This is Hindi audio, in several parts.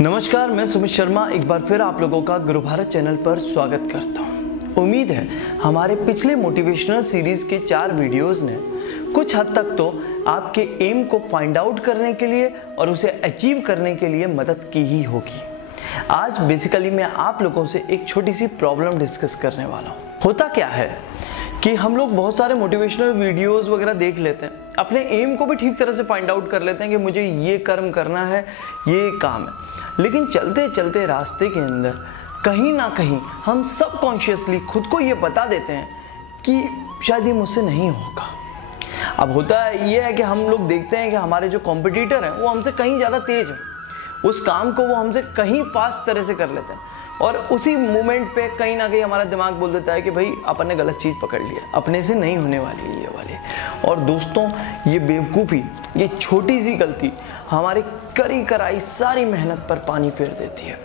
नमस्कार, मैं सुमित शर्मा एक बार फिर आप लोगों का गुरु भारत चैनल पर स्वागत करता हूं। उम्मीद है हमारे पिछले मोटिवेशनल सीरीज के 4 वीडियोस ने कुछ हद तक तो आपके एम को फाइंड आउट करने के लिए और उसे अचीव करने के लिए मदद की ही होगी। आज बेसिकली मैं आप लोगों से एक छोटी सी प्रॉब्लम डिस्कस करने वाला हूँ। होता क्या है कि हम लोग बहुत सारे मोटिवेशनल वीडियोस वगैरह देख लेते हैं, अपने एम को भी ठीक तरह से फाइंड आउट कर लेते हैं कि मुझे ये कर्म करना है, ये काम है, लेकिन चलते चलते रास्ते के अंदर कहीं ना कहीं हम सबकॉन्शियसली खुद को ये बता देते हैं कि शायद ये मुझसे नहीं होगा। अब होता ये है कि हम लोग देखते हैं कि हमारे जो कॉम्पिटिटर हैं वो हमसे कहीं ज़्यादा तेज हैं, उस काम को वो हमसे कहीं फास्ट तरह से कर लेते हैं और उसी मोमेंट पे कहीं ना कहीं हमारा दिमाग बोल देता है कि भाई अपन ने गलत चीज़ पकड़ लिया, अपने से नहीं होने वाली है ये वाली। और दोस्तों, ये बेवकूफ़ी, ये छोटी सी गलती हमारे करी कराई सारी मेहनत पर पानी फेर देती है।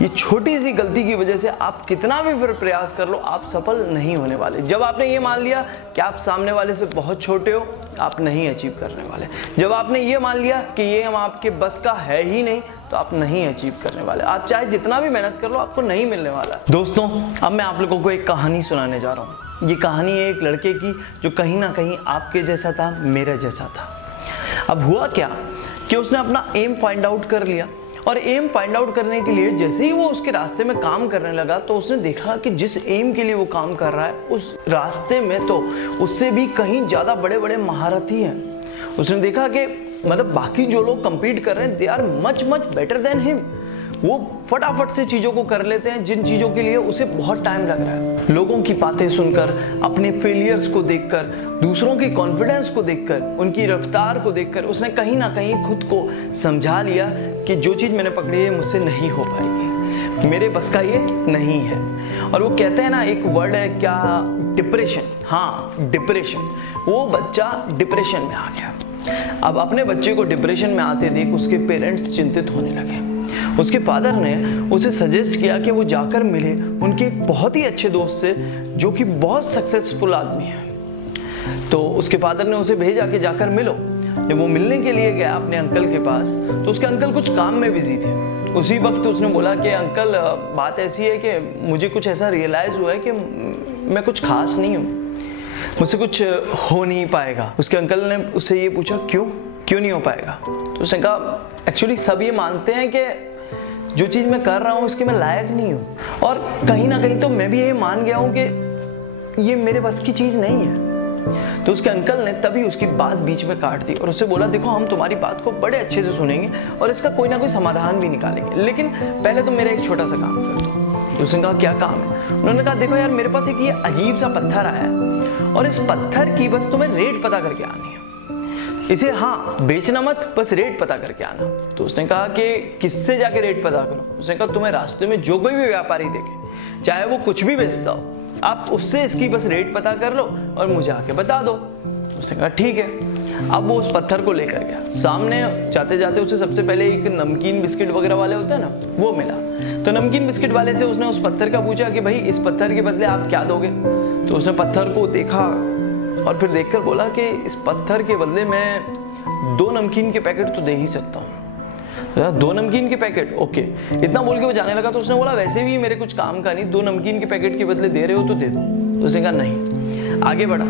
ये छोटी सी गलती की वजह से आप कितना भी फिर प्रयास कर लो, आप सफल नहीं होने वाले। जब आपने ये मान लिया कि आप सामने वाले से बहुत छोटे हो, आप नहीं अचीव करने वाले। जब आपने ये मान लिया कि ये हम आपके बस का है ही नहीं, तो आप नहीं अचीव करने वाले। आप चाहे जितना भी मेहनत कर लो, आपको नहीं मिलने वाला। दोस्तों, अब मैं आप लोगों को एक कहानी सुनाने जा रहा हूँ। ये कहानी है एक लड़के की जो कहीं ना कहीं आपके जैसा था, मेरे जैसा था। अब हुआ क्या कि उसने अपना एम फाइंड आउट कर लिया और एम फाइंड आउट करने के लिए जैसे ही वो उसके रास्ते में काम करने लगा तो उसने देखा कि जिस एम के लिए वो काम कर रहा है उस रास्ते में तो उससे भी कहीं ज़्यादा बड़े बड़े महारथी हैं। उसने देखा कि मतलब बाकी जो लोग compete कर रहे हैं, they are much better than him. वो फटाफट से चीज़ों को कर लेते हैं जिन चीज़ों के लिए उसे बहुत टाइम लग रहा है। लोगों की बातें सुनकर, अपने फेलियर्स को देखकर, दूसरों की कॉन्फिडेंस को देखकर, उनकी रफ्तार को देखकर उसने कहीं ना कहीं खुद को समझा लिया कि जो चीज़ मैंने पकड़ी है मुझसे नहीं हो पाएगी, मेरे बस का ये नहीं है। और वो कहते हैं ना, एक वर्ड है क्या, डिप्रेशन। हाँ, डिप्रेशन। वो बच्चा डिप्रेशन में आ गया। अब अपने बच्चे को डिप्रेशन में आते देख उसके पेरेंट्स चिंतित होने लगे। उसके फादर ने उसे सजेस्ट किया कि वो जाकर मिले उनके एक बहुत ही अच्छे दोस्त से जो कि बहुत सक्सेसफुल आदमी है। तो उसके फादर ने उसे भेजा कि जाकर मिलो। जब वो मिलने के लिए गया अपने अंकल के पास तो उसके अंकल कुछ काम में बिजी थे। उसी वक्त उसने बोला कि अंकल, बात ऐसी है कि मुझे कुछ ऐसा रियलाइज़ हुआ है कि मैं कुछ खास नहीं हूँ, मुझसे कुछ हो नहीं पाएगा। उसके अंकल ने उससे ये पूछा, क्यों नहीं हो पाएगा? तो उसने कहा, एक्चुअली सब ये मानते हैं कि जो चीज़ मैं कर रहा हूँ इसके मैं लायक नहीं हूँ, और कहीं ना कहीं तो मैं भी ये मान गया हूँ कि ये मेरे बस की चीज़ नहीं है। तो उसके अंकल ने तभी उसकी बात बीच में काट दी और उससे बोला, देखो हम तुम्हारी बात को बड़े अच्छे से सुनेंगे और इसका कोई ना कोई समाधान भी निकालेंगे, लेकिन पहले तो मेरा एक छोटा सा काम कर दो। तो उसने कहा, क्या काम है? उन्होंने कहा, देखो यार, मेरे पास एक ये अजीब सा पत्थर आया है और इस पत्थर की बस तुम्हें रेट पता करके आनी है। इसे हाँ बेचना मत, बस रेट पता करके आना। तो उसने कहा कि किससे जाके रेट पता करो? उसने कहा, तुम्हें रास्ते में जो कोई भी व्यापारी देखे, चाहे वो कुछ भी बेचता हो, आप उससे इसकी बस रेट पता कर लो और मुझे आके बता दो। उसने कहा, ठीक है। अब वो उस पत्थर को लेकर गया। सामने जाते जाते उसे सबसे पहले एक नमकीन बिस्किट वगैरह वाले होते हैं ना, वो मिला। तो नमकीन बिस्किट वाले से उसने उस पत्थर का पूछा कि भाई इस पत्थर के बदले आप क्या दोगे? तो उसने पत्थर को देखा और फिर देखकर बोला कि इस पत्थर के बदले मैं 2 नमकीन के पैकेट तो दे ही सकता हूँ। 2 नमकीन के पैकेट, ओके। इतना बोल के वो जाने लगा। तो उसने बोला, वैसे भी मेरे कुछ काम का नहीं, 2 नमकीन के पैकेट के बदले दे रहे हो तो दे दो। तो उसने कहा नहीं। आगे बढ़ा।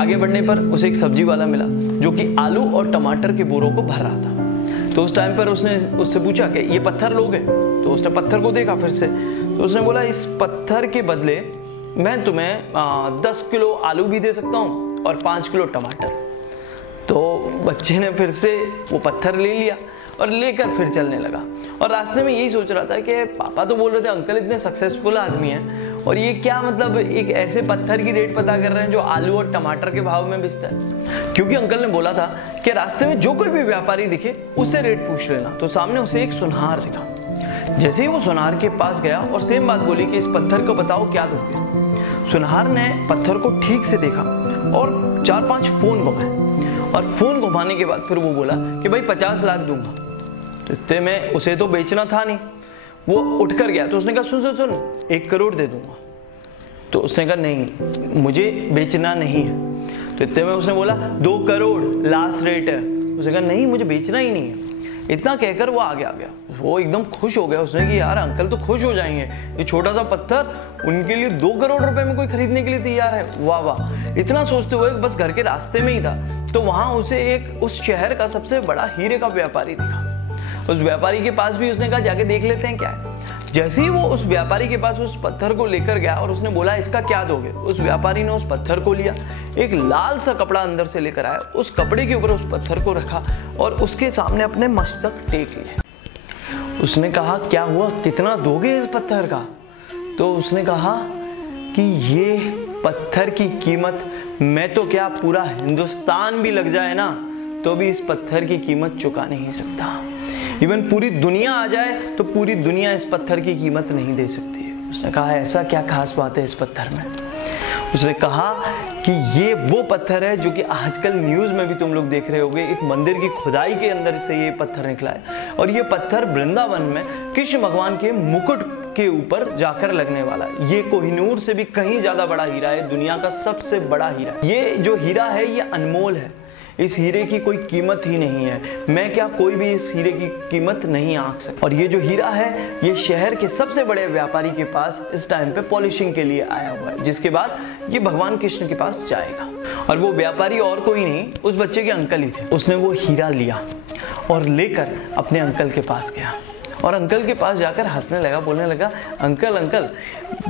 आगे बढ़ने पर उसे एक सब्जी वाला मिला जो कि आलू और टमाटर के बोरों को भर रहा था। तो उस टाइम पर उसने उससे पूछा कि ये पत्थर लोगे? तो उसने पत्थर को देखा फिर से। तो उसने बोला, इस पत्थर के बदले मैं तुम्हें 10 किलो आलू भी दे सकता हूँ और 5 किलो टमाटर। तो बच्चे ने फिर से वो पत्थर ले लिया और लेकर फिर चलने लगा। और रास्ते में यही सोच रहा था कि पापा तो बोल रहे थे अंकल इतने सक्सेसफुल आदमी हैं और ये क्या मतलब एक ऐसे पत्थर की रेट पता कर रहे हैं जो आलू और टमाटर के भाव में बेचता है। क्योंकि अंकल ने बोला था कि रास्ते में जो कोई भी व्यापारी दिखे उससे रेट पूछ लेना। तो सामने उसे एक सुनहार दिखा। जैसे ही वो सुनहार के पास गया और सेम बात बोली कि इस पत्थर को बताओ क्या दोगे। सुनहार ने पत्थर को ठीक से देखा और 4-5 फोन घुमाए और फोन घुमाने के बाद फिर वो बोला कि भाई 50 लाख दूंगा। तो इतने में उसे तो बेचना था नहीं, वो उठकर गया। तो उसने कहा, सुन 1 करोड़ दे दूंगा। तो उसने कहा, नहीं मुझे बेचना नहीं है। तो इतने में उसने बोला, 2 करोड़ लास्ट रेट है। उसने कहा, नहीं मुझे बेचना ही नहीं है। इतना कहकर वो आगे आ गया। वो एकदम खुश हो गया उसने कि यार अंकल तो खुश हो जाएंगे, ये छोटा सा पत्थर उनके लिए 2 करोड़ रुपए में कोई खरीदने के लिए तैयार है। वाह वाह। इतना सोचते हुए बस घर के रास्ते में ही था तो वहां उसे एक उस शहर का सबसे बड़ा हीरे का व्यापारी दिखा। उस व्यापारी के पास भी उसने कहा जाके देख लेते हैं क्या है। जैसे ही वो उस व्यापारी के पास उस पत्थर को लेकर गया और उसने बोला इसका क्या दोगे, उस व्यापारी ने उस पत्थर को लिया, एक लाल सा कपड़ा अंदर से लेकर आया, उस कपड़े के ऊपर उस पत्थर को रखा और उसके सामने अपने मस्तक टेक लिया। उसने कहा क्या हुआ, कितना दोगे इस पत्थर का? तो उसने कहा कि ये पत्थर की कीमत मैं तो क्या पूरा हिंदुस्तान भी लग जाए ना तो भी इस पत्थर की कीमत चुका नहीं सकता। इवन पूरी दुनिया आ जाए तो पूरी दुनिया इस पत्थर की कीमत नहीं दे सकती है। उसने कहा ऐसा क्या खास बात है इस पत्थर में? उसने कहा कि ये वो पत्थर है जो कि आजकल न्यूज़ में भी तुम लोग देख रहे होगे, एक मंदिर की खुदाई के अंदर से ये पत्थर निकला है और ये पत्थर वृंदावन में कृष्ण भगवान के मुकुट के ऊपर जाकर लगने वाला है। ये कोहिनूर से भी कहीं ज्यादा बड़ा हीरा है, दुनिया का सबसे बड़ा हीरा। ये जो हीरा है ये अनमोल है, इस हीरे की कोई कीमत ही नहीं है। मैं क्या कोई भी इस हीरे की कीमत नहीं आंक सकता। और ये जो हीरा है ये शहर के सबसे बड़े व्यापारी के पास इस टाइम पे पॉलिशिंग के लिए आया हुआ है, जिसके बाद ये भगवान कृष्ण के पास जाएगा। और वो व्यापारी और कोई नहीं, उस बच्चे के अंकल ही थे। उसने वो हीरा लिया और लेकर अपने अंकल के पास गया और अंकल के पास जाकर हंसने लगा, बोलने लगा अंकल अंकल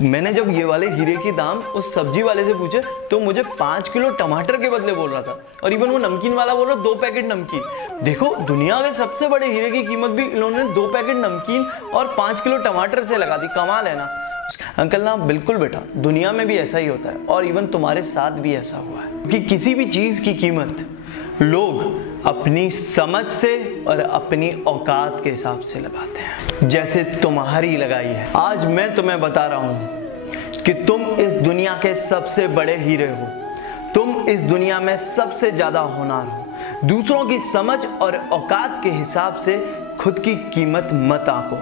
मैंने जब ये वाले हीरे के दाम उस सब्जी वाले से पूछे तो मुझे 5 किलो टमाटर के बदले बोल रहा था और इवन वो नमकीन वाला बोल रहा 2 पैकेट नमकीन। देखो दुनिया के सबसे बड़े हीरे की कीमत भी इन्होंने 2 पैकेट नमकीन और 5 किलो टमाटर से लगा दी। कमाल है ना। अंकल ना बिल्कुल बेटा, दुनिया में भी ऐसा ही होता है और इवन तुम्हारे साथ भी ऐसा हुआ है कि किसी भी चीज की कीमत लोग अपनी समझ से और अपनी औकात के हिसाब से लगाते हैं, जैसे तुम्हारी लगाई है। आज मैं तुम्हें बता रहा हूं कि तुम इस दुनिया के सबसे बड़े हीरे हो, तुम इस दुनिया में सबसे ज्यादा होनहार हो। दूसरों की समझ और औकात के हिसाब से खुद की कीमत मत आंको,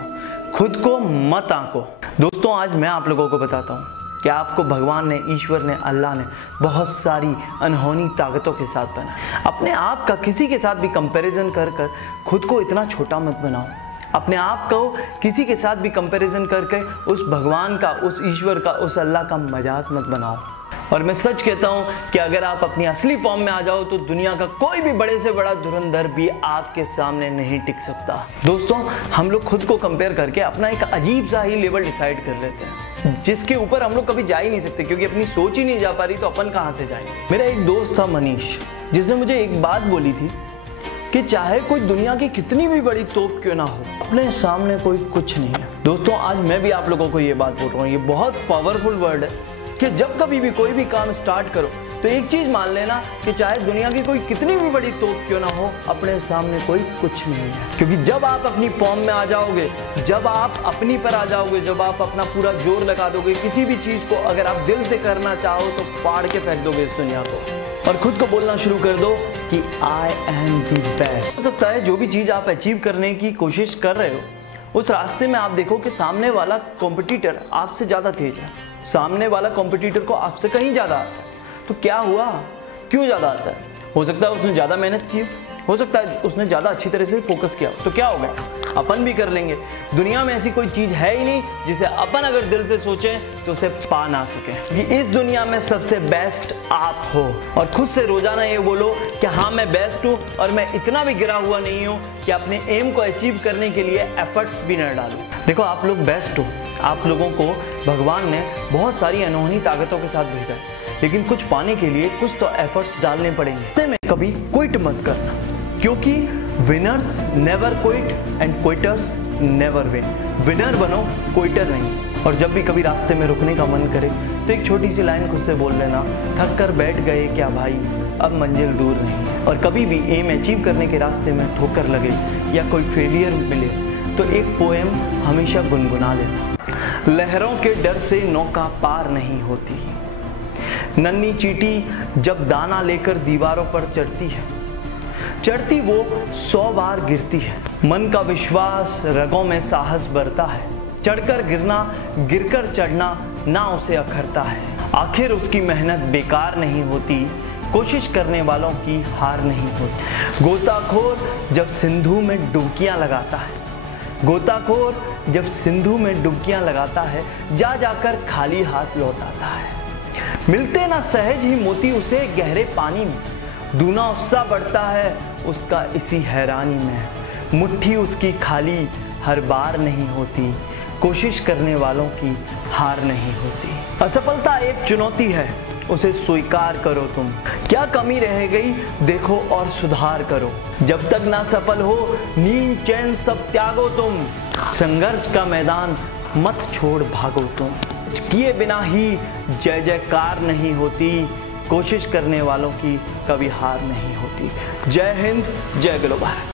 खुद को मत आंको। दोस्तों आज मैं आप लोगों को बताता हूं कि आपको भगवान ने, ईश्वर ने, अल्लाह ने बहुत सारी अनहोनी ताकतों के साथ बनाया। अपने आप का किसी के साथ भी कंपैरिजन कर कर खुद को इतना छोटा मत बनाओ। अपने आप को किसी के साथ भी कंपैरिजन करके उस भगवान का, उस ईश्वर का, उस अल्लाह का मजाक मत बनाओ। और मैं सच कहता हूं कि अगर आप अपनी असली फॉर्म में आ जाओ तो दुनिया का कोई भी बड़े से बड़ा धुरंधर भी आपके सामने नहीं टिक सकता। दोस्तों हम लोग खुद को कंपेयर करके अपना एक अजीब सा ही लेवल डिसाइड कर लेते हैं जिसके ऊपर हम लोग कभी जा ही नहीं सकते, क्योंकि अपनी सोच ही नहीं जा पा रही तो अपन कहां से जाएंगे। मेरा एक दोस्त था मनीष, जिसने मुझे एक बात बोली थी कि चाहे कोई दुनिया की कितनी भी बड़ी तोप क्यों ना हो, अपने सामने कोई कुछ नहीं है। दोस्तों आज मैं भी आप लोगों को ये बात बोल रहा हूँ, ये बहुत पावरफुल वर्ड है कि जब कभी भी कोई भी काम स्टार्ट करो तो एक चीज मान लेना कि चाहे दुनिया की कोई कितनी भी बड़ी तोप क्यों ना हो, अपने सामने कोई कुछ नहीं है। क्योंकि जब आप अपनी फॉर्म में आ जाओगे, जब आप अपनी पर आ जाओगे, जब आप अपना पूरा जोर लगा दोगे, किसी भी चीज को अगर आप दिल से करना चाहो तो फाड़ के फेंक दोगे इस दुनिया को और खुद को बोलना शुरू कर दो कि आई एम द बेस्ट। हो सकता है जो भी चीज आप अचीव करने की कोशिश कर रहे हो उस रास्ते में आप देखो कि सामने वाला कॉम्पिटिटर आपसे ज्यादा तेज है, सामने वाला कॉम्पिटिटर को आपसे कहीं ज्यादा आता है। तो क्या हुआ, क्यों ज्यादा आता है? हो सकता है उसने ज्यादा मेहनत की, हो सकता है उसने ज्यादा अच्छी तरह से फोकस किया। तो क्या हो गया, अपन भी कर लेंगे। दुनिया में ऐसी कोई चीज है ही नहीं जिसे अपन अगर दिल से सोचें तो उसे पा ना सके। कि इस दुनिया में सबसे बेस्ट आप हो और खुद से रोजाना ये बोलो कि हाँ मैं बेस्ट हूँ और मैं इतना भी गिरा हुआ नहीं हूँ कि अपने एम को अचीव करने के लिए एफर्ट्स भी न डालूं। देखो आप लोग बेस्ट हो, आप लोगों को भगवान ने बहुत सारी अनहोनी ताकतों के साथ भेजा है, लेकिन कुछ पाने के लिए कुछ तो एफर्ट्स डालने पड़ेंगे। में कभी क्विट मत करना, क्योंकि winners never quit and quitters never win. Winner बनो, क्विटर नहीं। और जब भी कभी रास्ते में रुकने का मन करे तो एक छोटी सी लाइन खुद से बोल लेना, थक कर बैठ गए क्या भाई, अब मंजिल दूर नहीं। और कभी भी एम अचीव करने के रास्ते में ठोकर लगे या कोई फेलियर मिले तो एक पोएम हमेशा गुनगुना लेना। लहरों के डर से नौका पार नहीं होती, नन्ही चींटी जब दाना लेकर दीवारों पर चढ़ती है, चढ़ती वो 100 बार गिरती है। मन का विश्वास रगों में साहस भरता है, चढ़कर गिरना गिरकर चढ़ना ना उसे अखरता है। आखिर उसकी मेहनत बेकार नहीं होती, कोशिश करने वालों की हार नहीं होती। गोताखोर जब सिंधु में डुबकियां लगाता है, गोताखोर जब सिंधु में डुबकियां लगाता है, जा जाकर खाली हाथ लौट आता है। मिलते ना सहज ही मोती उसे गहरे पानी में, दूना उत्साह बढ़ता है उसका इसी हैरानी में। मुट्ठी उसकी खाली हर बार नहीं होती, कोशिश करने वालों की हार नहीं होती। असफलता एक चुनौती है, उसे स्वीकार करो तुम। क्या कमी रह गई देखो और सुधार करो। जब तक ना सफल हो नींद चैन सब त्यागो तुम। संघर्ष का मैदान मत छोड़ भागो तुम। किए बिना ही जय जयकार नहीं होती, कोशिश करने वालों की कभी हार नहीं होती। जय हिंद, जय ग्लोबल।